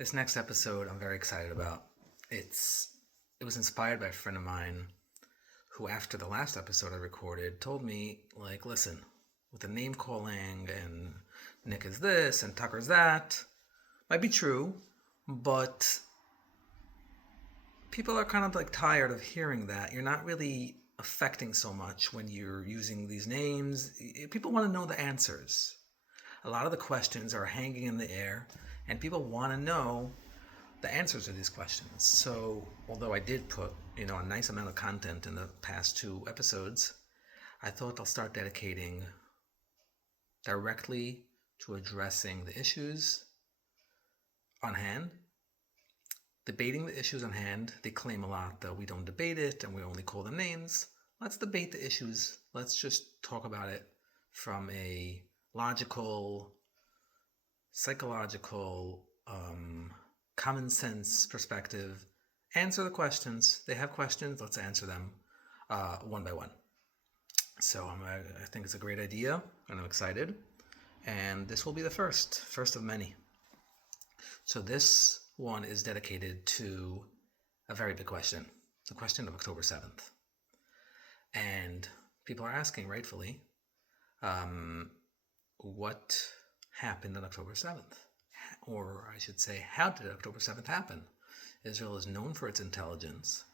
This next episode I'm very excited about. It was inspired by a friend of mine who, after the last episode I recorded, told me, like, listen, with the name calling and Nick is this and Tucker's that, might be true, but people are kind of like tired of hearing that. You're not really affecting so much when you're using these names. People want to know the answers. A lot of the questions are hanging in the air, and people want to know the answers to these questions. So, although I did put, a nice amount of content in the past two episodes, I thought I'll start dedicating directly to addressing the issues on hand. Debating the issues on hand. They claim a lot that we don't debate it and we only call them names. Let's debate the issues. Let's just talk about it from a logical, psychological, common sense perspective. Answer the questions. They have questions. Let's answer them one by one. So I think it's a great idea, and I'm excited. And this will be the first of many. So this one is dedicated to a very big question, the question of October 7th. And people are asking, rightfully, what happened on October 7th? Or I should say, how did October 7th happen? Israel is known for its intelligence,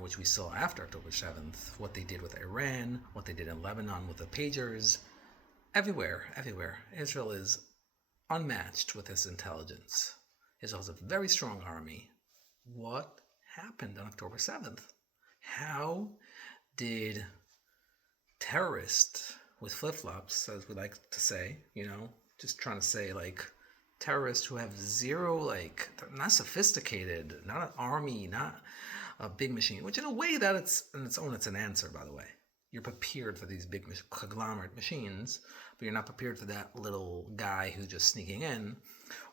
which we saw after October 7th, what they did with Iran, what they did in Lebanon with the pagers. Everywhere. Israel is unmatched with its intelligence. Israel has a very strong army. What happened on October 7th? How did terrorists with flip-flops, as we like to say, just trying to say, like, terrorists who have zero, like, they're not sophisticated, not an army, not a big machine, which in a way that it's an answer, by the way. You're prepared for these big conglomerate machines, but you're not prepared for that little guy who's just sneaking in.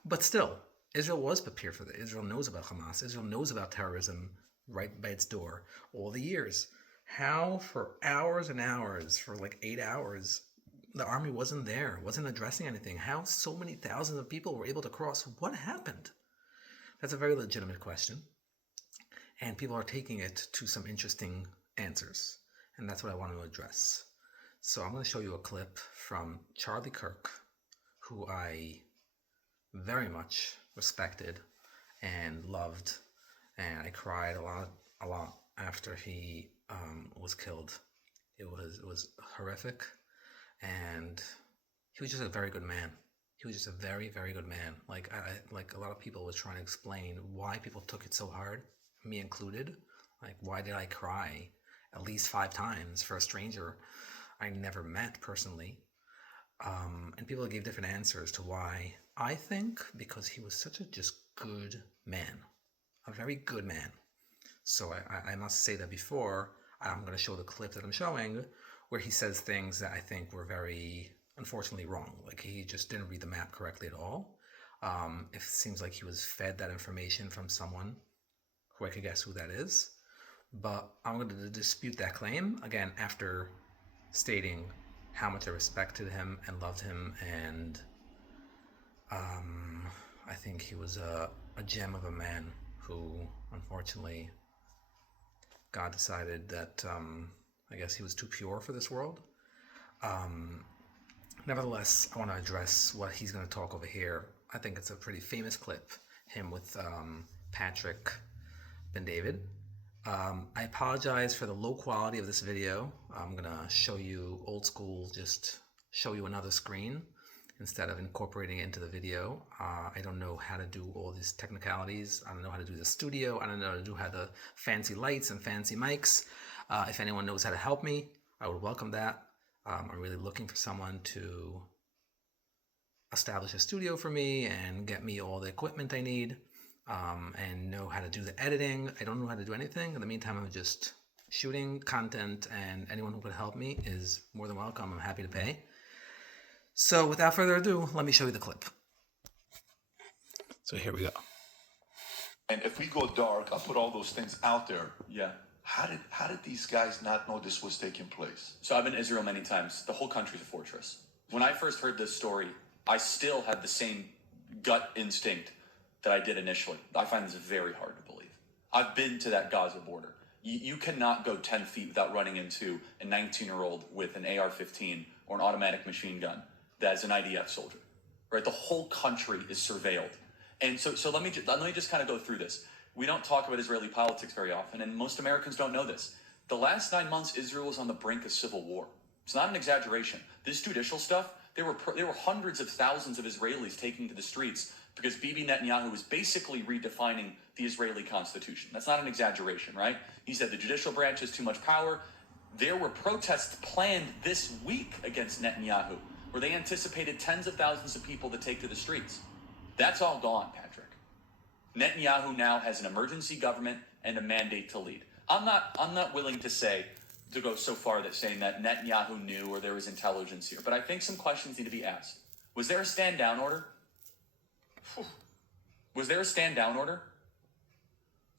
But still, Israel was prepared for that. Israel knows about Hamas. Israel knows about terrorism right by its door all the years. How for hours and hours, for like 8 hours, the army wasn't there, wasn't addressing anything? How so many thousands of people were able to cross? What happened? That's a very legitimate question. And people are taking it to some interesting answers. And that's what I want to address. So I'm going to show you a clip from Charlie Kirk, who I very much respected and loved. And I cried a lot after he was killed. It was horrific. And he was just a very good man. He was just a very, very good man. Like a lot of people was trying to explain why people took it so hard, me included. Like, why did I cry at least 5 times for a stranger I never met personally? And people gave different answers to why. I think because he was such a just good man, a very good man. So I must say that before I'm going to show the clip that I'm showing, where he says things that I think were very, unfortunately, wrong. Like, he just didn't read the map correctly at all. It seems like he was fed that information from someone who I could guess who that is. But I'm going to dispute that claim, again, after stating how much I respected him and loved him. And I think he was a gem of a man who, unfortunately, God decided that I guess he was too pure for this world. Nevertheless, I want to address what he's going to talk over here. I think it's a pretty famous clip, him with Patrick Ben David. I apologize for the low quality of this video. I'm going to show you old school, just show you another screen instead of incorporating it into the video. I don't know how to do all these technicalities. I don't know how to do the studio. I don't know how to do the fancy lights and fancy mics. If anyone knows how to help me, I would welcome that. I'm really looking for someone to establish a studio for me and get me all the equipment I need, and know how to do the editing. I don't know how to do anything. In the meantime, I'm just shooting content, and anyone who could help me is more than welcome. I'm happy to pay. So without further ado, let me show you the clip. So here we go. And if we go dark, I'll put all those things out there. Yeah. How did these guys not know this was taking place? So I've been to Israel many times. The whole country's a fortress. When I first heard this story, I still had the same gut instinct that I did initially. I find this very hard to believe. I've been to that Gaza border. You cannot go 10 feet without running into a 19-year-old with an AR-15 or an automatic machine gun that's an IDF soldier, right? The whole country is surveilled. And so let me just kind of go through this. We don't talk about Israeli politics very often, and most Americans don't know this. The last 9 months, Israel was on the brink of civil war. It's not an exaggeration. This judicial stuff, there were hundreds of thousands of Israelis taking to the streets because Bibi Netanyahu was basically redefining the Israeli constitution. That's not an exaggeration, right? He said the judicial branch has too much power. There were protests planned this week against Netanyahu, where they anticipated tens of thousands of people to take to the streets. That's all gone, Patrick. Netanyahu now has an emergency government and a mandate to lead. I'm not willing to go so far that saying that Netanyahu knew or there was intelligence here, but I think some questions need to be asked. Was there a stand down order? Was there a stand down order?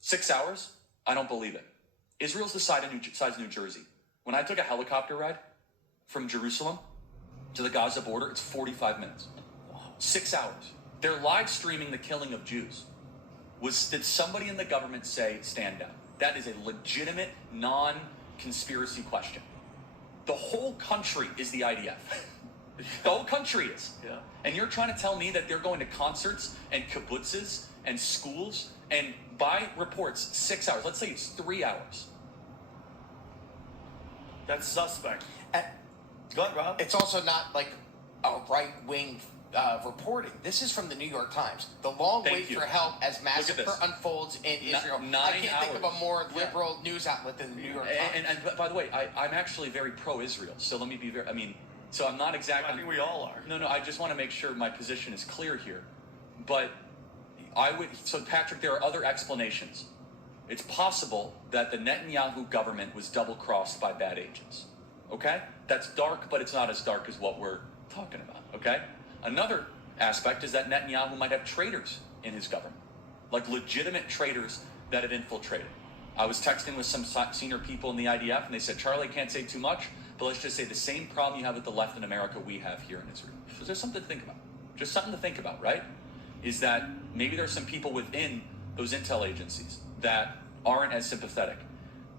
6 hours? I don't believe it. Israel's the size of New Jersey. When I took a helicopter ride from Jerusalem to the Gaza border, it's 45 minutes. 6 hours. They're live streaming the killing of Jews. Did somebody in the government say stand down? That is a legitimate, non-conspiracy question. The whole country is the IDF. The whole country is. Yeah. And you're trying to tell me that they're going to concerts and kibbutzes and schools and by reports 6 hours. Let's say it's 3 hours. That's suspect. Go ahead, Rob. It's also not like a right-wing reporting. This is from the New York Times. The long wait for help as massacre unfolds in Israel. I can't think of a more liberal news outlet than the New York Times. And by the way, I'm actually very pro-Israel. So let me be so I'm not exactly... I think we all are. No, I just want to make sure my position is clear here. But so Patrick, there are other explanations. It's possible that the Netanyahu government was double-crossed by bad agents. Okay? That's dark, but it's not as dark as what we're talking about. Okay? Another aspect is that Netanyahu might have traitors in his government, like legitimate traitors that have infiltrated. I was texting with some senior people in the IDF, and they said, Charlie, I can't say too much, but let's just say the same problem you have with the left in America we have here in Israel. So there's something to think about. Just something to think about, right? Is that maybe there's some people within those intel agencies that aren't as sympathetic.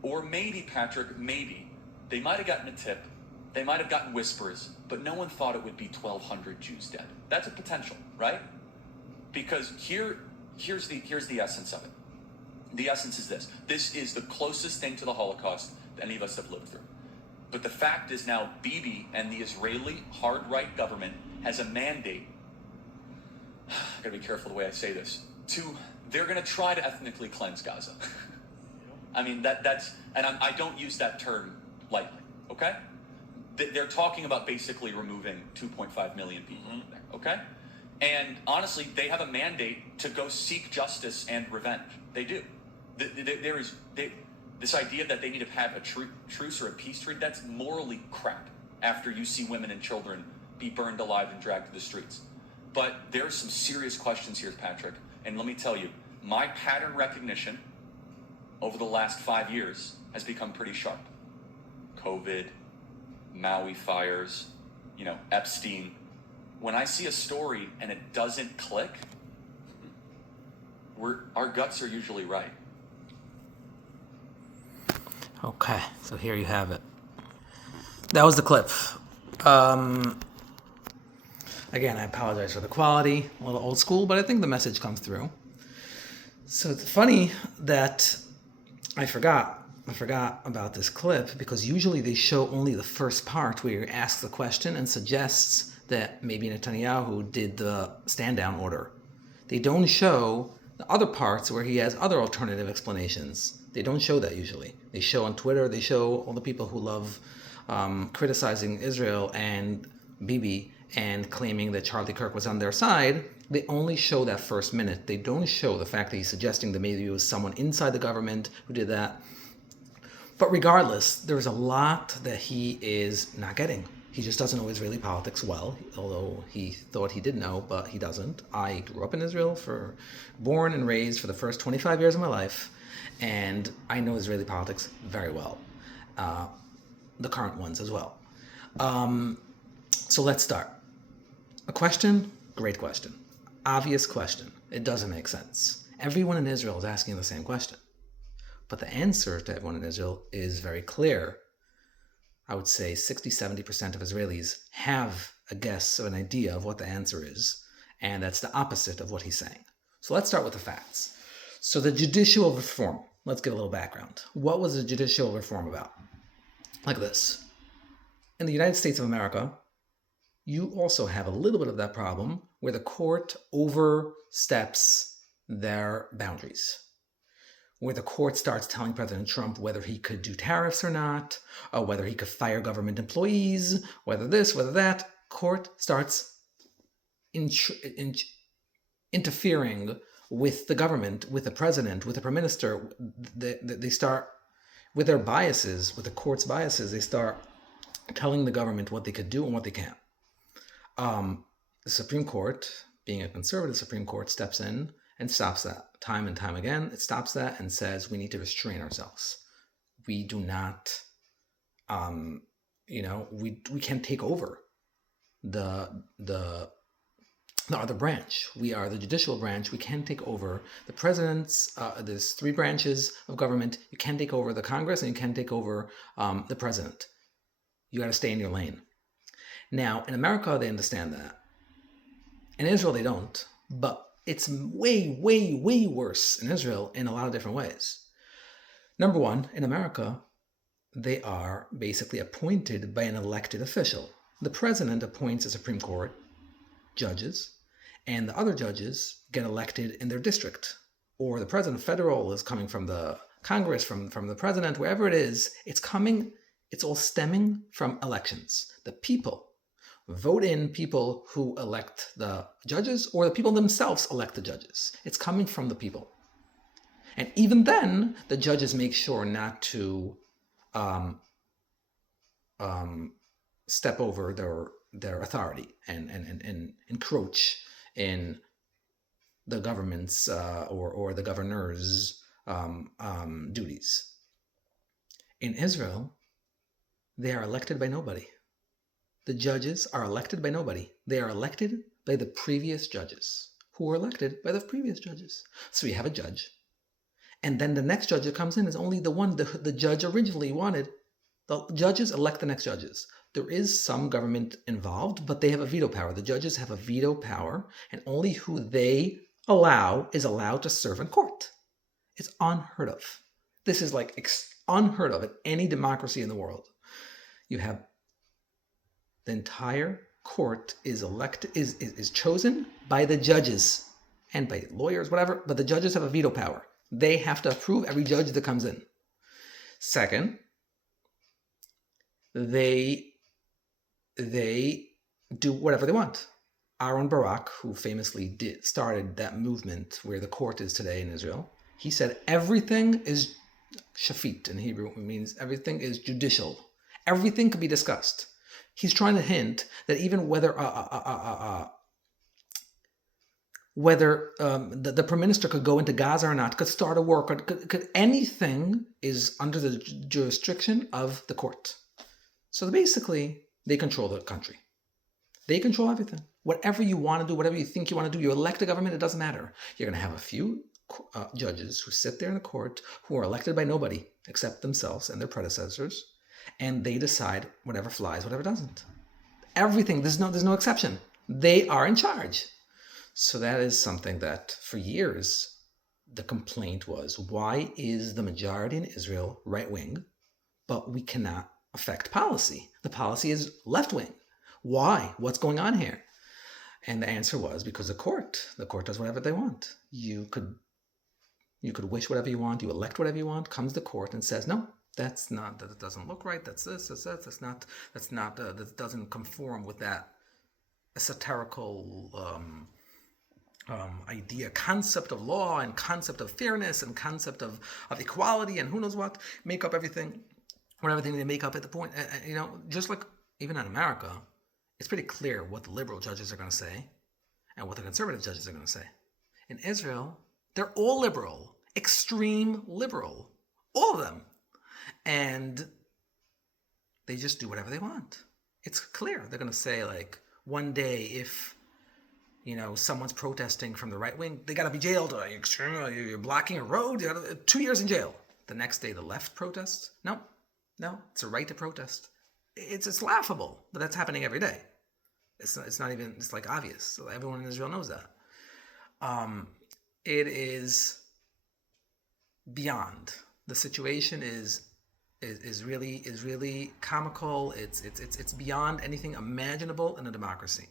Or maybe, Patrick, they might have gotten a tip, they might have gotten whispers, but no one thought it would be 1,200 Jews dead. That's a potential, right? Because here's the essence of it. The essence is this. This is the closest thing to the Holocaust that any of us have lived through. But the fact is now Bibi and the Israeli hard-right government has a mandate. I gotta be careful the way I say this. They're gonna try to ethnically cleanse Gaza. I mean, I don't use that term lightly, okay? They're talking about basically removing 2.5 million people there, okay? And honestly, they have a mandate to go seek justice and revenge. They do. This idea that they need to have a truce or a peace treaty, that's morally crap after you see women and children be burned alive and dragged to the streets. But there are some serious questions here, Patrick. And let me tell you, my pattern recognition over the last 5 years has become pretty sharp. COVID, Maui fires, Epstein. When I see a story and it doesn't click, our guts are usually right. Okay, so here you have it. That was the clip. Again, I apologize for the quality, a little old school, but I think the message comes through. So it's funny that I forgot about this clip because usually they show only the first part where he asks the question and suggests that maybe Netanyahu did the stand-down order. They don't show the other parts where he has other alternative explanations. They don't show that usually. They show on Twitter, they show all the people who love criticizing Israel and Bibi and claiming that Charlie Kirk was on their side. They only show that first minute. They don't show the fact that he's suggesting that maybe it was someone inside the government who did that. But regardless, there's a lot that he is not getting. He just doesn't know Israeli politics well, although he thought he did know, but he doesn't. I grew up in Israel, born and raised for the first 25 years of my life, and I know Israeli politics very well, the current ones as well. So let's start. A question, great question. obvious question. It doesn't make sense. Everyone in Israel is asking the same question. But the answer to everyone in Israel is very clear. I would say 60-70% of Israelis have a guess or an idea of what the answer is, and that's the opposite of what he's saying. So let's start with the facts. So the judicial reform, let's give a little background. What was the judicial reform about? Like this. In the United States of America, you also have a little bit of that problem where the court oversteps their boundaries, where the court starts telling President Trump whether he could do tariffs or not, or whether he could fire government employees, whether this, whether that. Court starts interfering with the government, with the president, with the prime minister. They start, with their biases, with the court's biases, they start telling the government what they could do and what they can't. The Supreme Court, being a conservative Supreme Court, steps in and stops that time and time again. It stops that and says we need to restrain ourselves. We do not, we can't take over the other branch. We are the judicial branch. We can't take over the president's. There's 3 branches of government. You can't take over the Congress, and you can't take over the president. You got to stay in your lane. Now, in America, they understand that. In Israel, they don't. But it's way, way, way worse in Israel in a lot of different ways. Number one, in America, they are basically appointed by an elected official. The president appoints a Supreme Court judges, and the other judges get elected in their district. Or the president federal is coming from the Congress, from the president, wherever it is, it's all stemming from elections. The people vote in people who elect the judges, or the people themselves elect the judges. It's coming from the people. And even then, the judges make sure not to step over their authority and encroach in the government's or the governor's duties. In Israel, they are elected by nobody. The judges are elected by nobody. They are elected by the previous judges, who were elected by the previous judges. So you have a judge, and then the next judge that comes in is only the one the judge originally wanted. The judges elect the next judges. There is some government involved, but they have a veto power. The judges have a veto power, and only who they allow is allowed to serve in court. It's unheard of. This is like unheard of in any democracy in the world. You have the entire court is chosen by the judges and by lawyers, whatever, but the judges have a veto power. They have to approve every judge that comes in. Second, they do whatever they want. Aaron Barak, who famously started that movement where the court is today in Israel, he said everything is shafit in Hebrew. It means everything is judicial. Everything could be discussed. He's trying to hint that even whether the prime minister could go into Gaza or not, could start a war, could anything is under the jurisdiction of the court. So basically, they control the country. They control everything. Whatever you want to do, whatever you think you want to do, you elect a government, it doesn't matter. You're going to have a few judges who sit there in the court who are elected by nobody except themselves and their predecessors, and they decide whatever flies, whatever doesn't. Everything, there's no exception. They are in charge. So that is something that for years the complaint was, why is the majority in Israel right-wing, but we cannot affect policy? The policy is left-wing. Why? What's going on here? And the answer was because the court does whatever they want. You could wish whatever you want, you elect whatever you want, comes the court and says, no, that doesn't look right, that's this, that doesn't conform with that esoterical idea, concept of law and concept of fairness and concept of equality and who knows what, make up everything, whatever they make up at the point, just like even in America, it's pretty clear what the liberal judges are going to say and what the conservative judges are going to say. In Israel, they're all liberal, extreme liberal, all of them. And they just do whatever they want. It's clear. They're going to say, like, one day if someone's protesting from the right wing, they got to be jailed. You're blocking a road. 2 years in jail. The next day, the left protests. No, it's a right to protest. It's laughable, but that's happening every day. It's not even, it's like obvious. So everyone in Israel knows that. It is beyond. The situation is really comical. It's beyond anything imaginable in a democracy.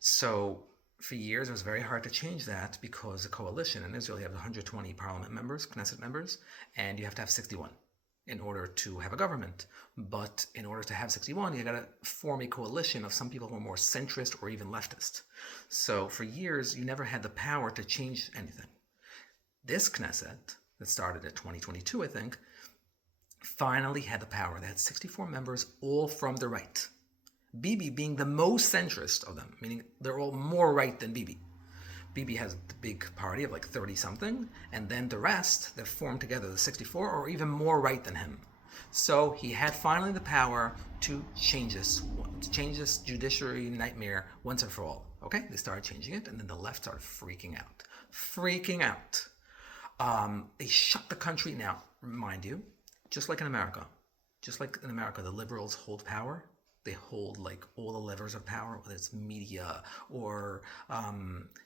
So for years, it was very hard to change that because the coalition in Israel, you have 120 parliament members, Knesset members, and you have to have 61 in order to have a government. But in order to have 61, you got to form a coalition of some people who are more centrist or even leftist. So for years, you never had the power to change anything. This Knesset, that started at 2022, I think, finally had the power. They had 64 members, all from the right. Bibi being the most centrist of them, meaning they're all more right than Bibi. Bibi has the big party of like 30-something, and then the rest that formed together, the 64, are even more right than him. So he had finally the power to change this judiciary nightmare once and for all. Okay, they started changing it, and then the left started freaking out. They shut the country now, mind you, just like in America. The liberals hold power. They hold like all the levers of power, whether it's media or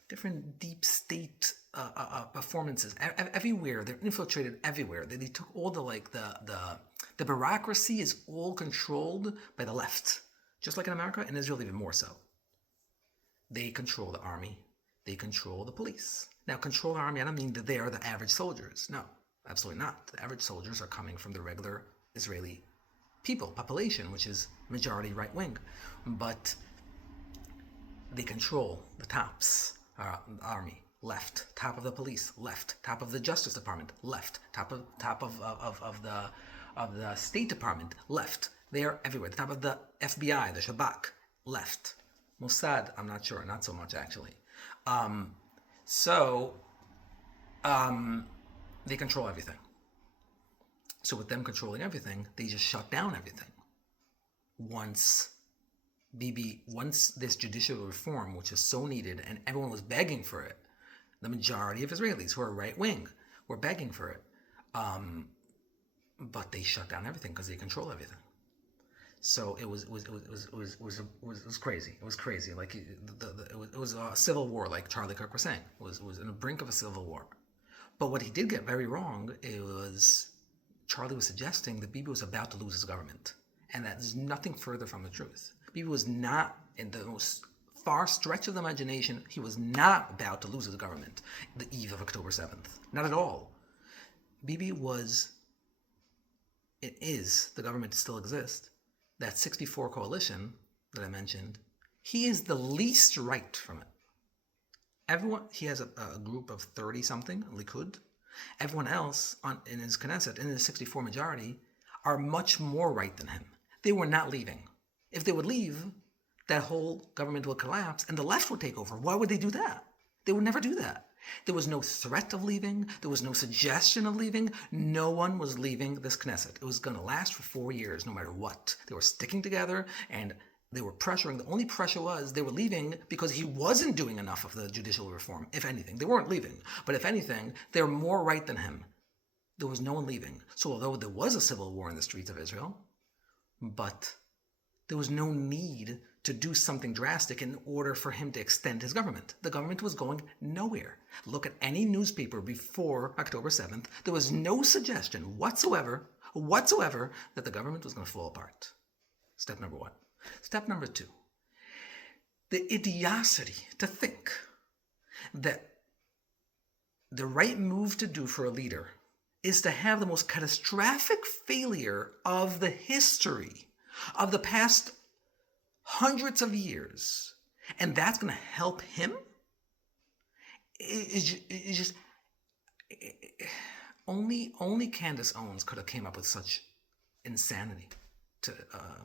different deep state performances. Everywhere, they're infiltrated everywhere. They took all the bureaucracy is all controlled by the left, just like in America. In Israel, even more so. They control the army. They control the police. Now, control the army, I don't mean that they are the average soldiers. No, absolutely not. The average soldiers are coming from the regular Israeli population, which is majority right wing, but they control the tops. Army, left. Top of the police, left. Top of the Justice Department, left. Top of the State Department, left. They are everywhere. The top of the FBI, the Shabak, left. Mossad, I'm not sure, not so much actually. They control everything. So with them controlling everything, they just shut down everything. Once this judicial reform, which is so needed, and everyone was begging for it, the majority of Israelis who are right wing were begging for it, but they shut down everything because they control everything. So it was crazy. It was crazy. Like it was a civil war, like Charlie Kirk was saying. It was on the brink of a civil war. But what he did get very wrong was Charlie was suggesting that Bibi was about to lose his government. And that is nothing further from the truth. Bibi was not, in the most far stretch of the imagination, he was not about to lose his government the eve of October 7th. Not at all. Bibi the government still exists. That 64 coalition that I mentioned, he is the least right from it. He has a group of 30-something, Likud. Everyone else in his Knesset, in his 64 majority, are much more right than him. They were not leaving. If they would leave, that whole government would collapse and the left would take over. Why would they do that? They would never do that. There was no threat of leaving. There was no suggestion of leaving. No one was leaving this Knesset. It was going to last for 4 years, no matter what. They were sticking together and they were pressuring. The only pressure was they were leaving because he wasn't doing enough of the judicial reform, if anything. They weren't leaving. But if anything, they're more right than him. There was no one leaving. So although there was a civil war in the streets of Israel, but there was no need to do something drastic in order for him to extend his government. The government was going nowhere. Look at any newspaper before October 7th. There was no suggestion whatsoever that the government was going to fall apart. Step number 1. Step number 2. The idiocy to think that the right move to do for a leader is to have the most catastrophic failure of the history of the past hundreds of years, and that's going to help him. It's just only Candace Owens could have came up with such insanity. To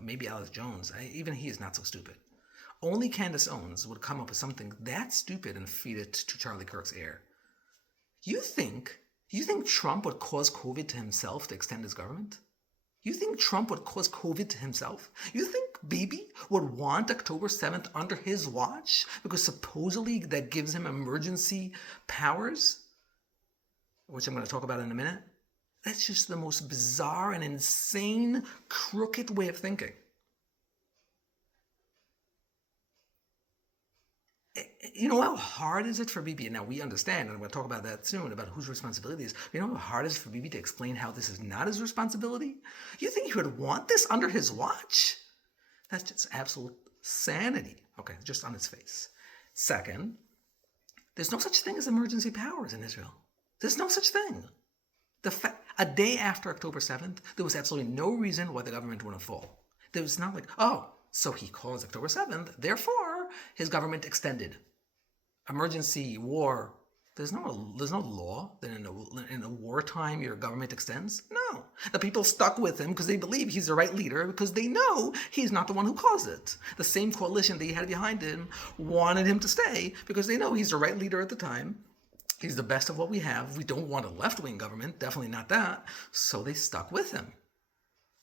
maybe Alex Jones, even he is not so stupid. Only Candace Owens would come up with something that stupid and feed it to Charlie Kirk's heir. You think Trump would cause COVID to himself to extend his government? You think Trump would cause COVID to himself? You think Bibi would want October 7th under his watch because supposedly that gives him emergency powers, which I'm going to talk about in a minute. That's just the most bizarre and insane, crooked way of thinking. You know how hard is it for Bibi? Now we understand, and we'll talk about that soon, about whose responsibility it is. You know how hard it is for Bibi to explain how this is not his responsibility? You think he would want this under his watch? That's just absolute sanity. Okay, just on its face. Second, there's no such thing as emergency powers in Israel. There's no such thing. A day after October 7th, there was absolutely no reason why the government wouldn't fall. There was not like, oh, so he caused October 7th, therefore his government extended. Emergency, war. There's no law that in a wartime your government extends. No. The people stuck with him because they believe he's the right leader because they know he's not the one who caused it. The same coalition they had behind him wanted him to stay because they know he's the right leader at the time. He's the best of what we have. We don't want a left-wing government, definitely not that. So they stuck with him.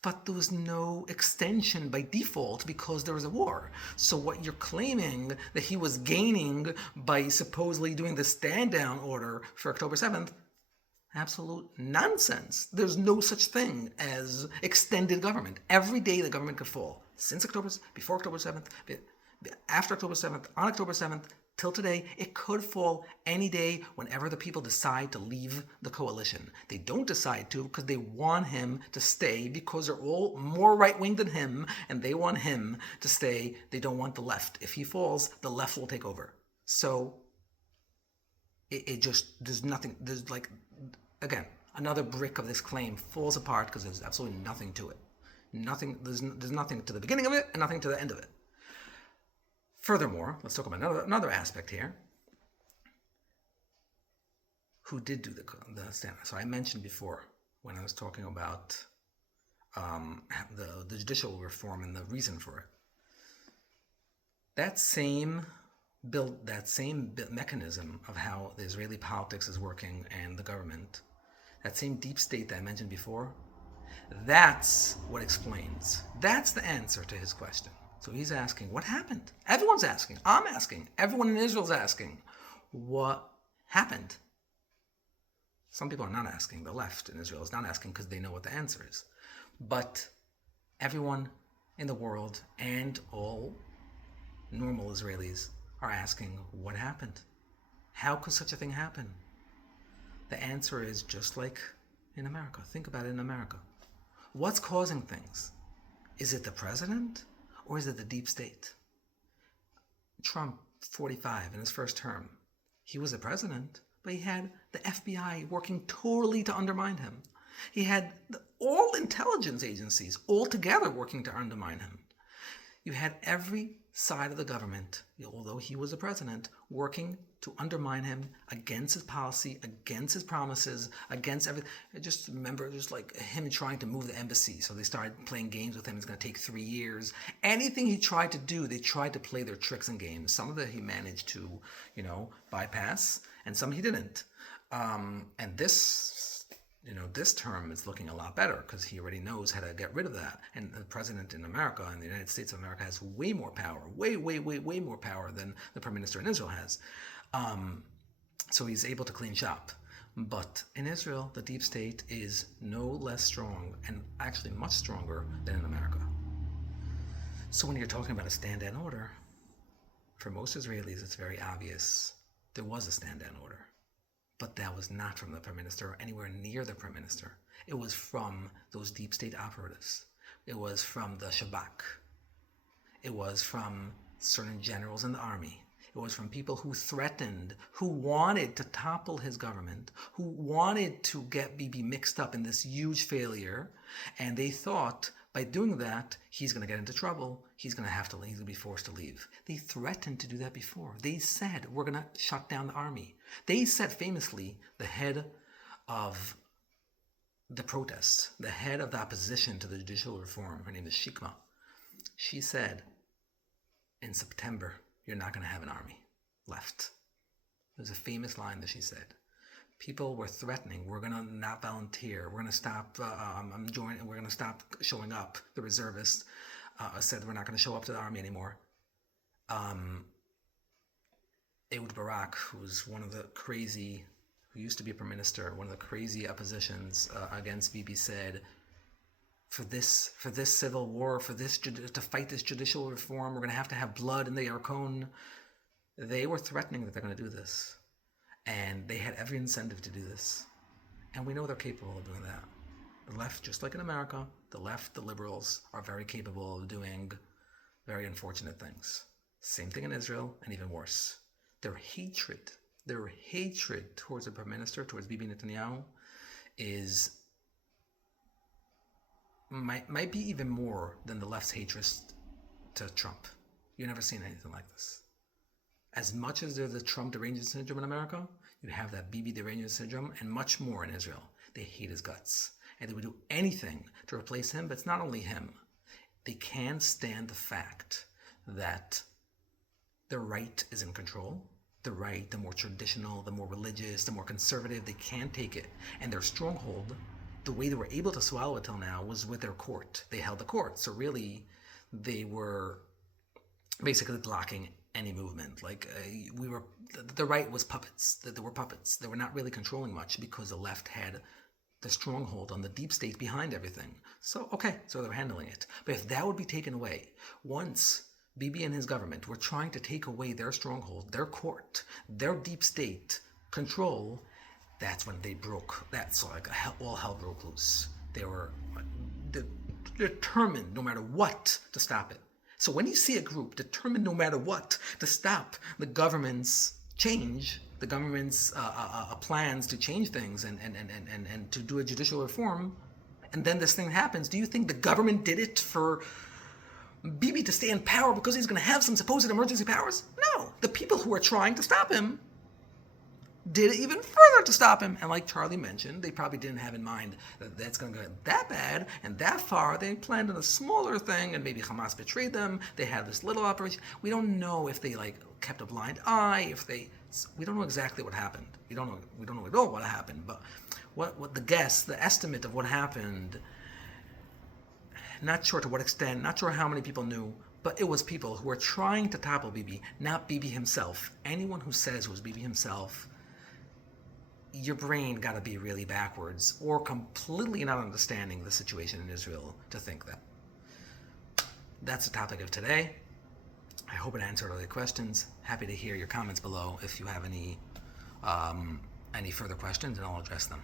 But there was no extension by default because there was a war. So what you're claiming that he was gaining by supposedly doing the stand-down order for October 7th, absolute nonsense. There's no such thing as extended government. Every day the government could fall. Before October 7th, after October 7th, on October 7th, till today, it could fall any day whenever the people decide to leave the coalition. They don't decide to because they want him to stay because they're all more right-wing than him and they want him to stay. They don't want the left. If he falls, the left will take over. So there's nothing, there's like, again, another brick of this claim falls apart because there's absolutely nothing to it. There's nothing to the beginning of it and nothing to the end of it. Furthermore, let's talk about another aspect here. Who did do the stand? So I mentioned before when I was talking about the judicial reform and the reason for it. That same mechanism of how the Israeli politics is working and the government, that same deep state that I mentioned before, that's what explains. That's the answer to his question. So he's asking, what happened? Everyone's asking. I'm asking. Everyone in Israel's asking, what happened? Some people are not asking. The left in Israel is not asking because they know what the answer is. But everyone in the world and all normal Israelis are asking, what happened? How could such a thing happen? The answer is just like in America. Think about it in America. What's causing things? Is it the president? Or is it the deep state? Trump, 45, in his first term, he was a president, but he had the FBI working totally to undermine him. He had all intelligence agencies all together working to undermine him. You had every side of the government, although he was a president, working to undermine him against his policy, against his promises, against everything. I just remember just like him trying to move the embassy. So they started playing games with him. It's going to take 3 years. Anything he tried to do, they tried to play their tricks and games. Some of it he managed to, bypass, and some he didn't. And this term is looking a lot better because he already knows how to get rid of that. And the president in America, in the United States of America, has way more power, way more power than the prime minister in Israel has. So he's able to clean shop. But in Israel, the deep state is no less strong and actually much stronger than in America. So when you're talking about a stand-down order, for most Israelis, it's very obvious there was a stand-down order. But that was not from the prime minister or anywhere near the prime minister. It was from those deep state operatives. It was from the Shabak. It was from certain generals in the army. It was from people who threatened, who wanted to topple his government, who wanted to get Bibi mixed up in this huge failure. And they thought by doing that, he's going to get into trouble. He's going to be forced to leave. They threatened to do that before. They said, we're going to shut down the army. They said famously, the head of the protests, the head of the opposition to the judicial reform, her name is Shikma. She said, in September, you're not going to have an army left. It was a famous line that she said. People were threatening, we're going to not volunteer, we're going to stop we're going to stop showing up, the reservists. said we're not going to show up to the army anymore. Ehud Barak, who used to be a prime minister, one of the crazy oppositions against Bibi, said, for this civil war, to fight this judicial reform, we're going to have blood in the Yarkon. They were threatening that they're going to do this. And they had every incentive to do this. And we know they're capable of doing that. The left, just like in America, the liberals, are very capable of doing very unfortunate things. Same thing in Israel, and even worse. Their hatred towards the Prime Minister, towards Bibi Netanyahu, might be even more than the left's hatred to Trump. You've never seen anything like this. As much as there's the Trump derangement syndrome in America, you have that Bibi derangement syndrome, and much more in Israel. They hate his guts. And they would do anything to replace him, but it's not only him. They can't stand the fact that the right is in control. The right, the more traditional, the more religious, the more conservative, they can't take it. And their stronghold, the way they were able to swallow it till now, was with their court. They held the court. So really, they were basically blocking any movement. The right was puppets. There were puppets. They were not really controlling much because the left had the stronghold on the deep state behind everything. So they were handling it. But if that would be taken away, once Bibi and his government were trying to take away their stronghold, their court, their deep state control, that's when they broke. That's like all hell broke loose. They were determined, no matter what, to stop it. So when you see a group determined no matter what to stop the government's change, the government's plans to change things and to do a judicial reform, and then this thing happens, do you think the government did it for Bibi to stay in power because he's going to have some supposed emergency powers? No. The people who are trying to stop him did it even further to stop him. And like Charlie mentioned, they probably didn't have in mind that that's going to go that bad and that far. They planned on a smaller thing, and maybe Hamas betrayed them. They had this little operation. We don't know if they kept a blind eye, we don't know exactly what happened. We don't know at all what happened, but what the estimate of what happened, not sure to what extent, not sure how many people knew, but it was people who were trying to topple Bibi, not Bibi himself. Anyone who says it was Bibi himself, your brain got to be really backwards or completely not understanding the situation in Israel to think that. That's the topic of today. I hope it answered all your questions. Happy to hear your comments below if you have any further questions, and I'll address them.